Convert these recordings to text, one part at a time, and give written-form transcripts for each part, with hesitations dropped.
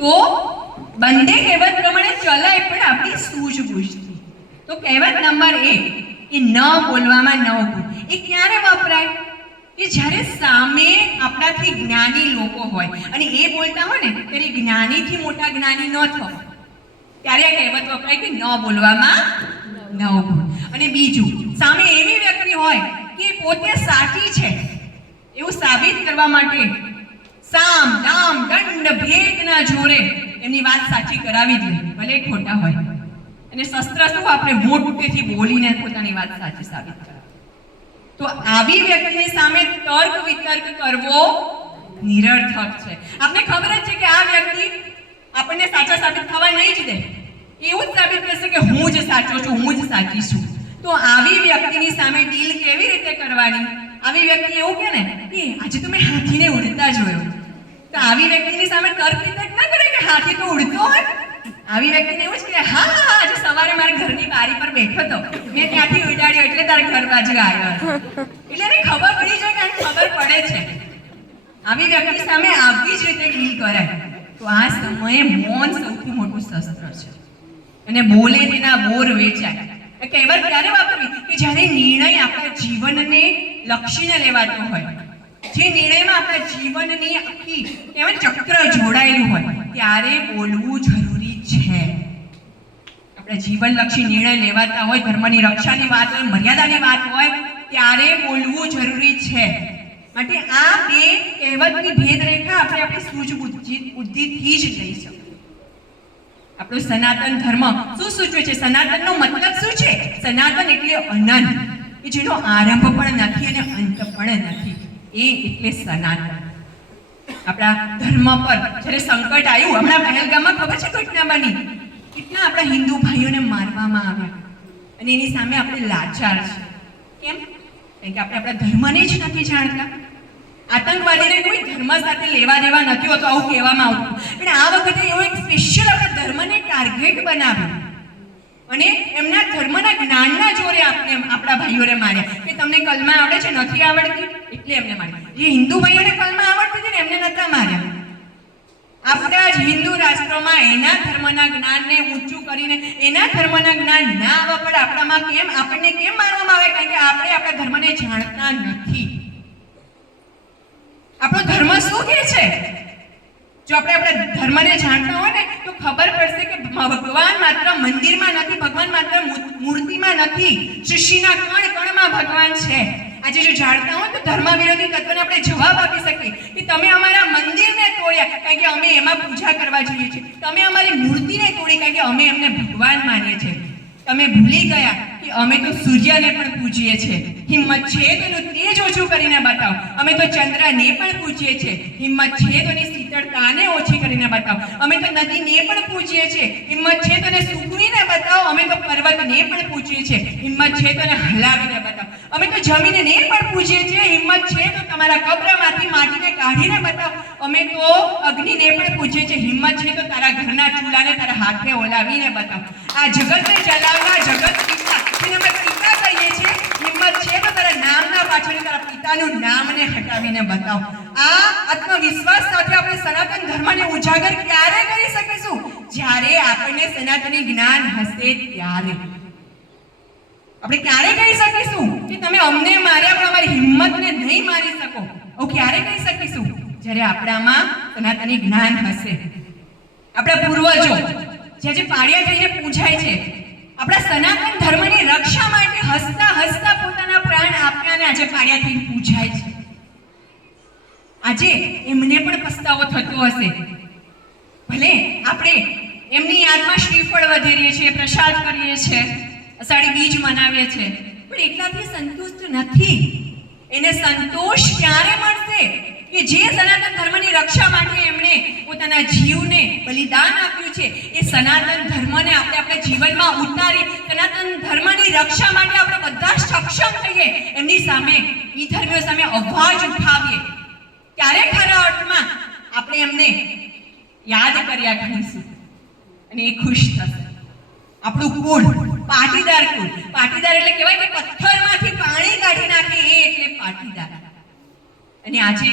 તો બંને કહેવત પ્રમાણે ચલાય પણ આપણી સૂઝબૂઝથી. તો કહેવત નંબર 1 એ ન બોલવામાં ન ગુણ. એ ક્યારે વપરાય? કે જ્યારે સામે આપણાથી જ્ઞાની લોકો હોય અને એ બોલતા હોય ને ત્યારે જ્ઞાનીથી મોટા જ્ઞાની ન થવા, ત્યારે આ કહેવત વપરાય કે ન બોલવામાં ન ગુણ. અને બીજું, સામે એવી વ્યક્તિ હોય કે પોતે સાચી છે એવું સાબિત કરવા માટે સામ દામ દંડ ભેદના જોરે એમની વાત સાચી કરાવી દે, ભલે ખોટા હોય. અને શસ્ત્ર શું? આપણે મોટેથી બોલીને પોતાની વાત સાચી સાબિત કરાવે. તો આવી વ્યક્તિની સામે તર્ક વિતર્ક કરવો નિરર્થક છે. આપને ખબર જ છે કે આ વ્યક્તિ આપણને સાચા સાબિત થવા નહીં જ દે. એવું જ સાબિત કરશે કે હું જ સાચો છું, હું જ સાચી છું. તો આવી વ્યક્તિની સામે ડીલ કેવી રીતે કરવાની? આવી વ્યક્તિ એવું કહે ને કે આજે તો મેં હાથીને ઉડતા જોયો, તો આવી વ્યક્તિની સામે તર્ક વિતર્ક ના કરે કે હાથી તો ઉડતો હોય. આવી વ્યક્તિને એવું જ કે હા આજે સવારે મારા ઘરની બારી પર બેઠો હતો, મેં ત્યાંથી ઉડાડ્યો એટલે તારા ઘર બાજુ આવ્યો. એટલે એને ખબર પડી જાય કે આને ખબર પડે છે. આવી વ્યક્તિ સામે આવી જ રીતે ડીલ કરાય. તો આ સમયે મૌન સૌથી મોટું શસ્ત્ર છે. અને બોલે તેના બોર વેચાય. કહેવત ક્યારે વાપરવી? કે જ્યારે નિર્ણય આપણા જીવનને લક્ષીને લેવાતો હોય, જે નિર્ણયમાં આપણા જીવનની આખી કહેવાય ચક્ર જોડાયેલું હોય, ત્યારે બોલવું જરૂરી છે. આપણા જીવનલક્ષી નિર્ણય લેવાતા હોય, ધર્મની રક્ષાની વાત હોય, મર્યાદાની વાત હોય, ત્યારે બોલવું જરૂરી છે. માટે આ બે કહેવતની ભેદરેખા આપણે આપણી સૂઝબુદ્ધિથી જ લઈ શકીએ. આપણો સનાતન ધર્મ શું સૂચવે છે? સનાતનનો મતલબ શું છે? સનાતન એટલે અનંત, કે જેનો આરંભ પણ નથી અને અંત પણ નથી. એ એટલે સનાતન. આપણા ધર્મ પર જ્યારે સંકટ આવ્યું, હમણાં પહેલગામમાં ખબર છે ઘટના બની, કેટલા આપણા હિન્દુ ભાઈઓને મારવામાં આવ્યા અને એની સામે આપણે લાચાર છે. કેમ? કારણ કે આપણે આપણા ધર્મને જ નથી જાણતા. આતંકવાદીને કોઈ ધર્મ સાથે લેવા દેવા નથી હોતો, આવું કહેવામાં આવતું. પણ આ વખતે એવો એક સ્પેશિયલ આપણા ધર્મને ટાર્ગેટ બનાવ્યો અને એમના ધર્મના જ્ઞાનના જોરે આપણા ભાઈઓને માર્યા. કે તમને કલમા આવડે છે? નથી આવડતી એટલે એમને માર્યા. જે હિન્દુ ભાઈઓને કલમા આવડતી હતી ને એમને નતા માર્યા. આપણા જ હિન્દુ રાષ્ટ્રમાં એના ધર્મના જ્ઞાનને ઊંચું કરીને એના ધર્મના જ્ઞાન ના આવવા પડે આપણામાં આપણને કેમ મારવામાં આવે? કારણ કે આપણે આપણા ધર્મને જાણતા નથી. આપણો ધર્મ શું કહે છે? જો આપણે આપણા ધર્મને જાણતા હોય ને તો ખબર પડશે કે ભગવાન માત્ર મંદિરમાં નથી, ભગવાન માત્ર મૂર્તિમાં નથી, સૃષ્ટિના કણ કણમાં ભગવાન છે. આજે જો જાણતા હોય તો ધર્મ વિરોધી તત્વને આપણે જવાબ આપી શકીએ કે તમે અમારા મંદિરને તોડ્યા કારણ કે અમે એમાં પૂજા કરવા જોઈએ છીએ, તમે અમારી મૂર્તિને તોડી કારણ કે અમે એમને ભગવાન માનીએ છીએ. તમે ભૂલી ગયા કે અમે તો સૂર્યને પણ પૂજીએ છીએ. હિંમત છે તો એનું તેજ ઓછું કરીને બતાવો. અમે તો ચંદ્રને પણ પૂજીએ છીએ. હિંમત છે તો એની શીતળતાને ઓછી કરીને બતાવો. અમે તો નદીને પણ પૂજીએ છીએ. હિંમત છે તો એને સૂકવીને બતાવો. અમે તો પર્વતને પણ પૂજીએ છીએ. હિંમત છે તો એને હલાવીને બતાવો. અમે તો જમીનને પણ પૂજીએ છીએ. હિંમત છે તો તમારા કબ્રમાંથી માટીને કાઢીને બતાવો. અમે તો અગ્નિને પણ પૂજીએ છીએ. હિંમત છે તો તારા ઘરના ચૂલાને તારા હાથે ઓલાવીને બતાવો. આ જગતને ચલાવનાર જગત પિતા, જેને અમે પિતા કહીએ છીએ, હિંમત છે તો તારા નામના પાછળ તારા પિતાનું નામને હટાવીને બતાવો. આ આત્મવિશ્વાસ સાથે આપણે સનાતન ધર્મને ઉજાગર ક્યારે કરી શકીશું? જ્યારે આપણને સનાતની જ્ઞાન હશે ત્યારે. આપણે ક્યારે કહી શકીશું કે તમે અમને માર્યા પણ અમારી હિંમતને નહીં મારી શકો? આવું ક્યારે કહી શકીશું? જ્યારે આપણામાં સનાતની જ્ઞાન હશે. આપણા પૂર્વજો જે પાળિયા થઈને પૂજાય છે, આપણા સનાતન ધર્મની રક્ષા માટે હસતા હસતા પોતાના પ્રાણ આપ્યા અને આજે પાળિયા થઈને પૂજાય છે. આજે એમને પણ પસ્તાવો થતો હશે. ભલે આપણે એમની યાદમાં શ્રીફળ વધેરીએ છીએ, પ્રસાદ કરીએ છીએ, અષાઢી બીજ મનાવીએ છીએ, પણ એટલાથી સંતુષ્ટ નથી. એને સંતોષ ક્યારે મળશે કે જે સનાતન ધર્મની રક્ષા માટે એમણે પોતાના જીવને બલિદાન આપ્યું છે, એ સનાતન ધર્મને આપણે આપણા જીવનમાં ઉતારી સનાતન ધર્મની રક્ષા માટે આપણે બધા સક્ષમ થઈએ, એમની સામે વિધર્મીઓ સામે અવાજ ઉઠાવીએ. ત્યારે ખરા અર્થમાં આપણે એમને યાદ કર્યા કરીશું અને એ ખુશ થશે. આપણું કુળ પાટીદાર કુળ. પાટીદાર એટલે કહેવાય કે પથ્થરમાંથી પાણી કાઢી નાખે, એ એટલે પાટીદાર. અને આજે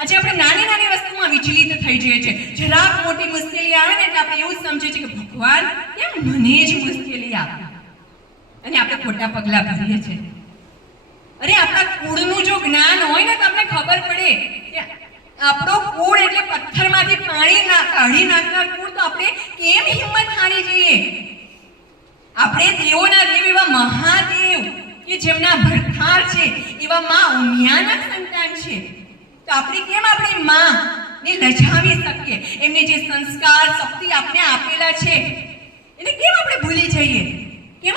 આજે આપણે નાની નાની વસ્તુમાં વિચલિત થઈ જઈએ છીએ. જરાક મોટી મુશ્કેલી આવે ને એટલે આપણે એવું જ સમજીએ છીએ કે ભગવાન કેમ મને જ મુશ્કેલી આપે, અને આપણે ખોટા પગલા ભરીએ છીએ. અરે આપણા કુળનું જો જ્ઞાન હોય ને તો આપણે ખબર પડે કે આપણો કુળ એટલે પથ્થરમાંથી પાણી કાઢી નાખનાર કુળ, તો આપણે કેમ હિંમત હારી જઈએ? આપણે દેવોના દેવ એવા મહાદેવ કે જેમના ભરથાર છે એવા માં ઉમિયાના સંતાન છે, તો આપણે કેમ આપણી માં ને લજાવી શકીએ? એમને જે સંસ્કાર શક્તિ આપણે આપેલા છે એને કેમ આપણે ભૂલી જઈએ?